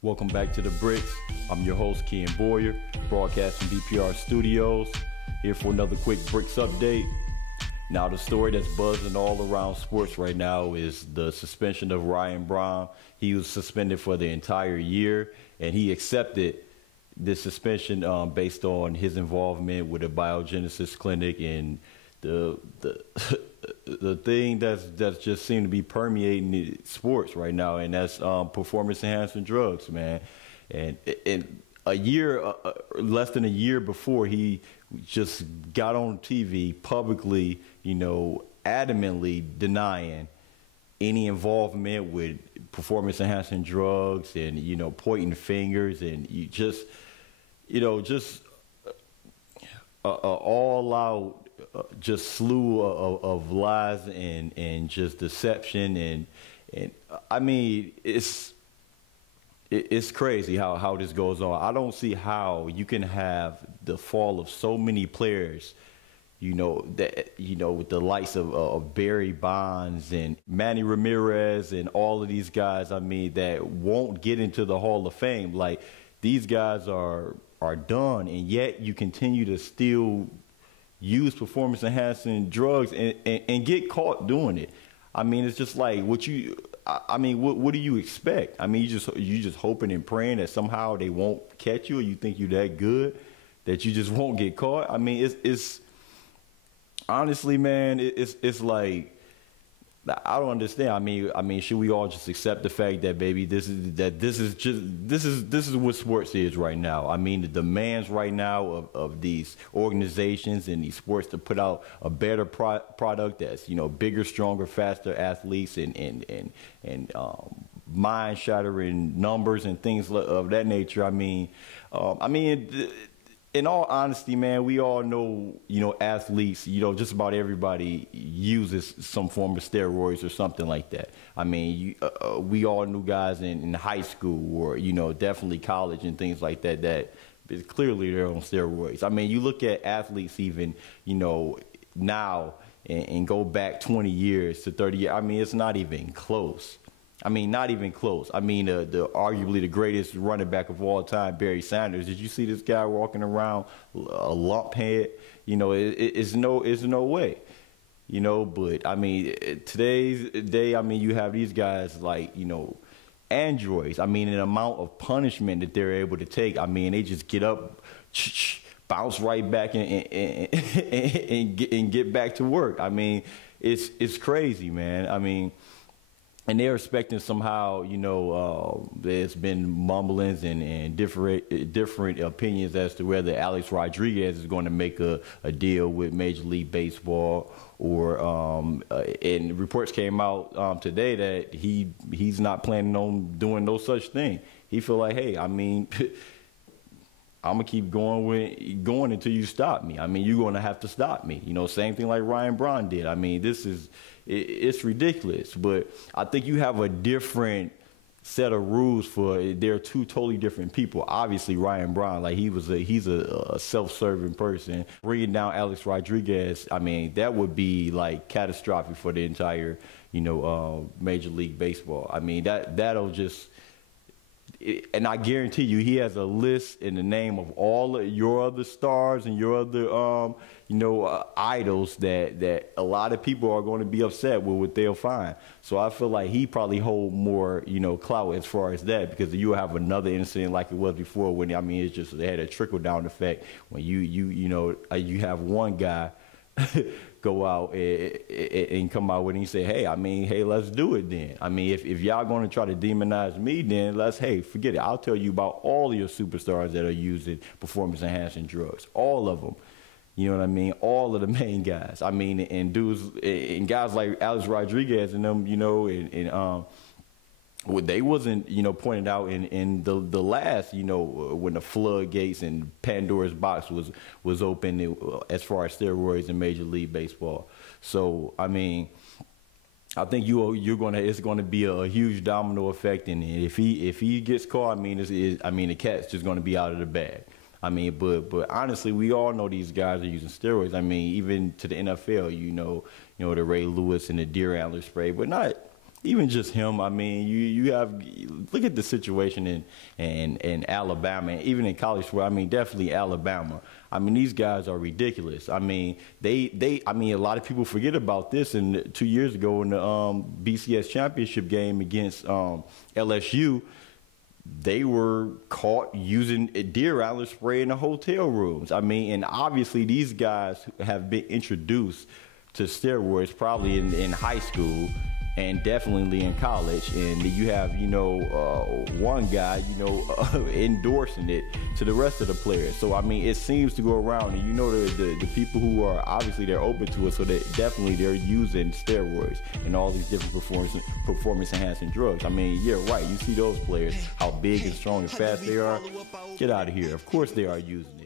Welcome back to the Bricks. I'm your host, Ken Boyer, broadcasting BPR Studios, here for another quick Bricks update. Now, the story that's buzzing all around sports right now is the suspension of Ryan Braun. He was suspended for the entire year, and he accepted this suspension based on his involvement with the biogenesis clinic and the the thing that's just seemed to be permeating sports right now, and that's performance enhancing drugs, man. And a year, less than a year before, he just got on TV publicly, adamantly denying any involvement with performance enhancing drugs and pointing fingers and all out just slew of lies and just deception and I mean it's crazy how this goes on. I don't see how you can have the fall of so many players, with the likes of Barry Bonds and Manny Ramirez and all of these guys, that won't get into the Hall of Fame. Like, these guys are done, and yet you continue to still use performance enhancing drugs and get caught doing it. It's just like what do you expect? You just hoping and praying that somehow they won't catch you, or you think you're that good that you just won't get caught. It's honestly, man, it's like, I don't understand. Should we all just accept the fact that, baby, this is what sports is right now? The demands right now of these organizations and these sports to put out a better product that's bigger, stronger, faster athletes and mind-shattering numbers and things of that nature. In all honesty, man, we all know, athletes, just about everybody uses some form of steroids or something like that. We all knew guys in high school or, definitely college and things like that clearly they're on steroids. You look at athletes even, now and go back 20 years to 30 years. It's not even close. Not even close. The arguably the greatest running back of all time, Barry Sanders. Did you see this guy walking around a lump head? It's no way. But today's day, you have these guys like, androids. An amount of punishment that they're able to take. They just get up, bounce right back and get back to work. It's crazy, man. And they're expecting somehow, there's been mumblings and different opinions as to whether Alex Rodriguez is going to make a deal with Major League Baseball, or and reports came out today that he's not planning on doing no such thing. He feel like, hey, I'm gonna keep going until you stop me. You're gonna have to stop me. Same thing like Ryan Braun did. It's ridiculous. But I think you have a different set of rules for. They're two totally different people. Obviously, Ryan Braun, like he's a self-serving person. Bringing down Alex Rodriguez, that would be like catastrophic for the entire, Major League Baseball. That'll just. And I guarantee you, he has a list in the name of all of your other stars and your other, idols that a lot of people are going to be upset with what they'll find. So I feel like he probably hold more, clout as far as that, because you have another incident like it was before when, it's just, they had a trickle down effect when you have one guy go out and come out with it and say, hey, let's do it then. If y'all going to try to demonize me, then forget it. I'll tell you about all of your superstars that are using performance enhancing drugs. All of them. You know what I mean? All of the main guys. And dudes and guys like Alex Rodriguez and them, they wasn't, pointed out in the last, when the floodgates and Pandora's box was open as far as steroids in Major League Baseball. So, I think it's gonna be a huge domino effect, and if he gets caught, the cat's just gonna be out of the bag. But honestly, we all know these guys are using steroids. Even to the NFL, the Ray Lewis and the deer antler spray, but not even just him. I mean, you have look at the situation in Alabama, even in college sport. I mean, definitely Alabama. I mean, these guys are ridiculous. I mean, I mean, a lot of people forget about this. And 2 years ago in the BCS championship game against LSU, they were caught using deer antler spray in the hotel rooms. I mean, and obviously these guys have been introduced to steroids probably in high school and definitely in college. And you have, one guy, endorsing it to the rest of the players. So, I mean, it seems to go around. And, the people who are, obviously, they're open to it. So, they're using steroids and all these different performance-enhancing drugs. I mean, yeah, right. You see those players, how big and strong and fast they are. Get out of here. Of course they are using it.